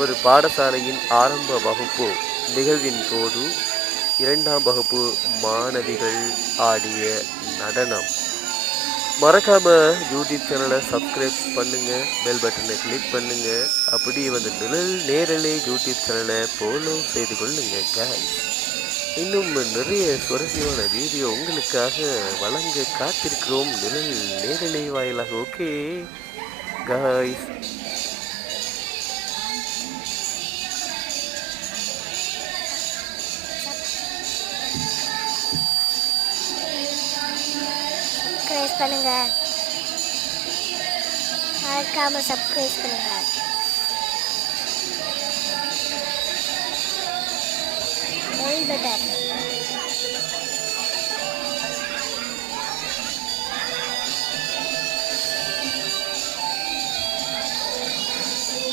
ஒரு பாடசாலையின் ஆரம்ப வகுப்பு நிகழ்வின் போது 2ஆம் வகுப்பு மாணவிகள் ஆடிய நடனம். மறக்காம யூடியூப் சேனலை சப்ஸ்கிரைப் பண்ணுங்க, பெல் பட்டனை கிளிக் பண்ணுங்க. அப்படி வந்து நிழல் நேரலை யூடியூப் சேனலை ஃபாலோ செய்து கொள்ளுங்க guys. இன்னும் நிறைய சுவாரஸ்யமான வீடியோ உங்களுக்காக வழங்க காத்திருக்கிறோம் நிழல் நேரலை வாயிலாக. ஓகே காய்ஸ், சப்ஸ்கிரைப் பண்ணுங்க, மறக்காம சப்ஸ்கிரைப் பண்ணுங்க.